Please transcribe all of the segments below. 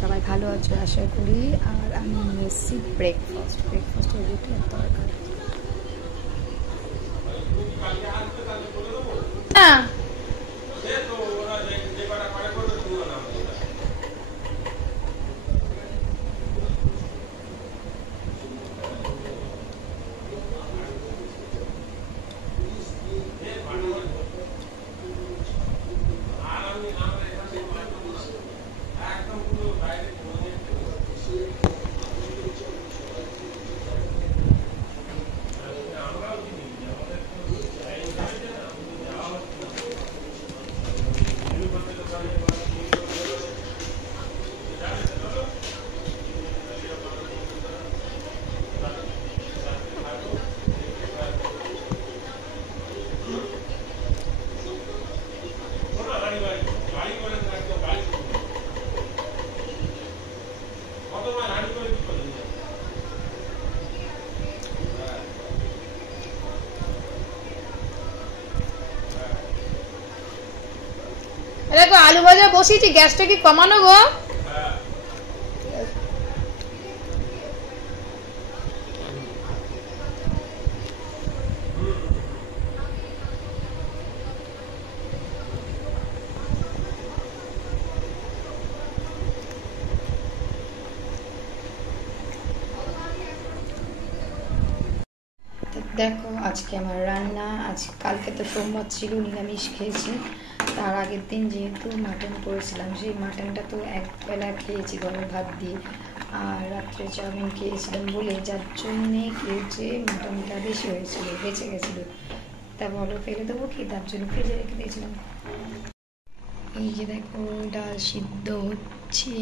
সবাই ভালো আছো আশা করি। আর আমি নিয়ে এসেছি ব্রেকফাস্টের রুটি আর তরকারি। দেখো আলু ভাজা বসিয়েছি, গ্যাসটা কি কমানো গো? দেখো আজকে আমার রান্না, কালকে তো সোমবার ছিল, নিরামিষ খেয়েছি। তার আগের দিন যেহেতু মাটন করেছিলাম, সেই মাটনটা তো একবেলা খেয়েছি গরম ভাত দিয়ে, আর রাত্রে চাউমিন খেয়েছিলাম বলে যার জন্যে খেয়েছে মাটনটা বেশি হয়েছিল, বেঁচে গেছিলো। তা বলো ফেলে দেবো কি, তার জন্য ফ্রিজে রেখে দিয়েছিলাম। এই যে দেখো ডাল সিদ্ধ হচ্ছে,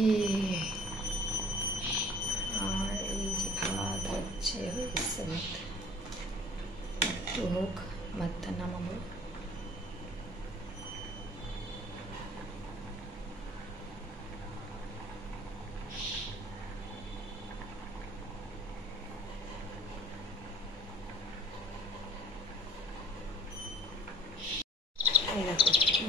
আর এই যে ভাত হচ্ছে, হয়েছে ভাত, একটু হোক ভাতটা নামাবো।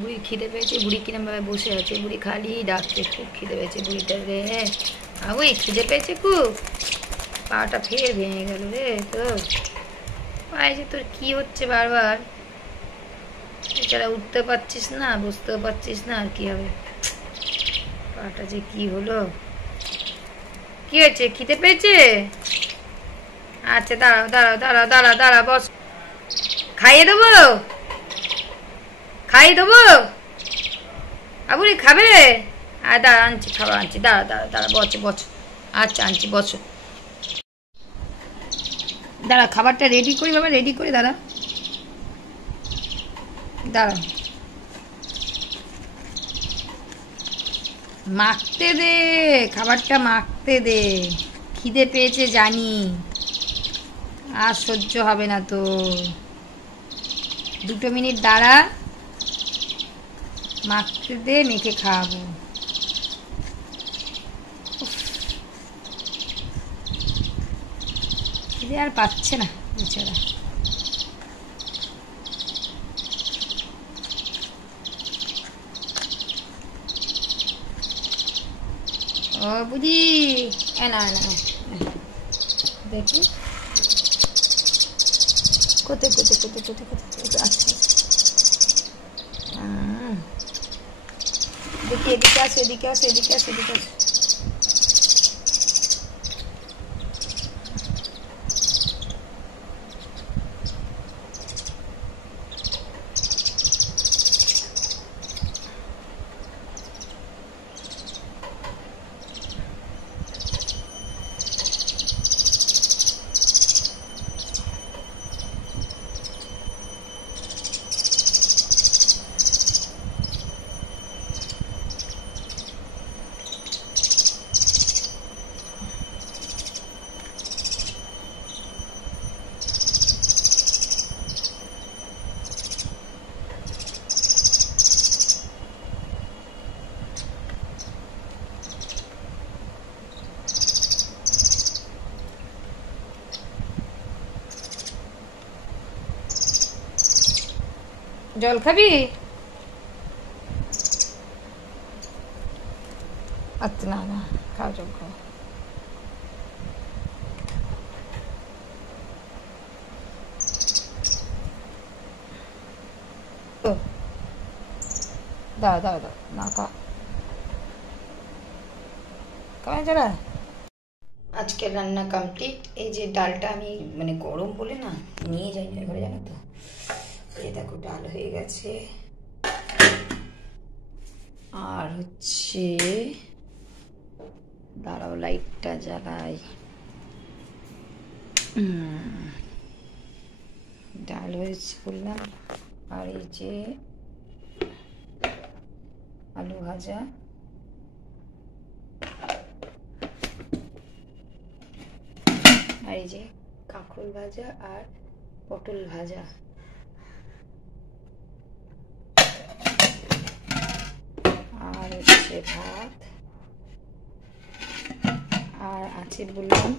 বুড়ি খিদে পেয়েছে, বুড়ি কিরম ভাবে বসে আছে, বুড়ি খালি ডাকছে খুব খিদে পেয়েছে বুড়িটা রে। ওই খিদে পেয়েছে খুব, পাটা ফের ভেঙে গেল রে তোর পায়ে, যে তোর কি হচ্ছে বারবার, এছাড়া উঠতে পারছিস না, বুঝতেও পারছিস না, আর কি হবে, পাটা যে কি হলো, কি হয়েছে, খিদে পেয়েছে? আচ্ছা দাঁড়াও দাঁড়াও দাঁড়াও দাঁড়াও দাঁড়াও, বস, খাইয়ে দেবো খাইয়ে দেবো, আবুরি খাবে? আর দাঁড়া আনছি, খাবার আনছি, দাঁড়া দাঁড়া দাঁড়া, বসো বসো, আচ্ছা আনছি বসো, দাঁড়া খাবারটা রেডি করি বাবা, রেডি করি, দাঁড়া দাঁড়া, মাখতে দে, খাবারটা মাখতে দে, খিদে পেয়েছে জানি, আর সহ্য হবে না তো, 2 মিনিট দাঁড়া, মাখতে দে, মেখে খাওয়াবো। খিদে আর পাচ্ছে না বেচারা। ও বুঝি, না না দেখি কোথায় কোথায় কোথায় কোথায় কোথায়, আচ্ছা দেখি, এদিকে আসো এদিকে আসো এদিকে আসো এদিকে আসো, জল খাবি? আচ্ছা না না, খাওয়া যোগ্য। দাও দাও দাও, না খাওয়া যারা। আজকের রান্না কমপ্লিট। এই যে ডালটা আমি মানে গরম বলে না নিয়ে যাই না ঘরে, জানো তো। এই দেখো ডাল হয়ে গেছে। আর হচ্ছে দাঁড়াও লাইটটা জ্বালাই। ডাল হয়েছে বললাম। আর এই যে আলু ভাজা, আর এই যে কাঁকরোল ভাজা আর পটল ভাজা। আর হচ্ছে ভাত। আর আছে বললাম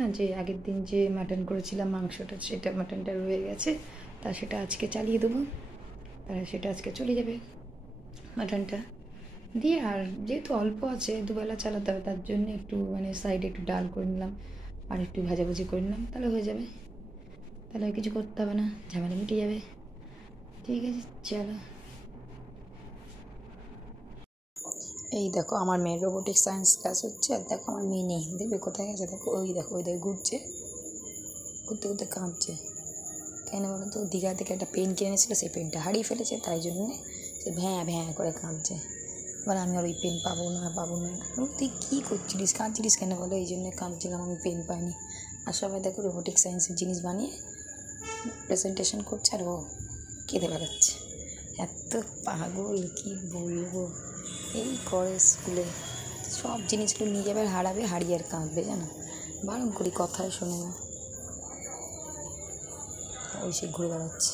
না যে আগের দিন যে মাটন করেছিলাম মাংসটা, সেটা মাটনটা রয়ে গেছে, তা সেটা আজকে চালিয়ে দেবো। তাহলে সেটা আজকে চলে যাবে মাটনটা দিয়ে। আর যেহেতু অল্প আছে, দুবেলা চালাতে হবে, তার জন্য একটু মানে সাইডে একটু ডাল করে নিলাম আর একটু ভাজাভুজি করে নিলাম, তাহলে হয়ে যাবে। তাহলে আর কিছু করতে হবে না, ঝামেলা মিটে যাবে। ঠিক আছে, চলো। এই দেখো আমার মেয়ের রোবোটিক সায়েন্স ক্লাস হচ্ছে। আর দেখো আমার মেয়ে নেই, দেখবে কোথায় গেছে। দেখো ওই দেখো ঘুরছে, ঘুরতে ঘুরতে কাঁদছে। কেন বলো তো, দীঘা থেকে একটা পেন কিনে এনেছিলো, সেই পেনটা হারিয়ে ফেলেছে, তাই জন্যে সে ভ্যাঁ ভ্যাঁ করে কাঁদছে। বলে আমি আর ওই পেন পাবো না। তুই কী করছিলিস, কাঁদছিলিস কেন বলো? এই জন্যে কাঁদছিলাম, আমি পেন পাইনি। আর সবাই দেখো রোবোটিক সায়েন্সের জিনিস বানিয়ে প্রেজেন্টেশন করছে, আর ও কেঁদে বেড়াচ্ছে। এত পাগল কি বলবো। এই করে স্কুলে সব জিনিসগুলো নিয়ে যাবে, হারাবে, হারিয়ে আর কাঁদবে, জানো। বারণ করি, কথাই শোনে না, ওই সে ঘুরে বেড়াচ্ছে।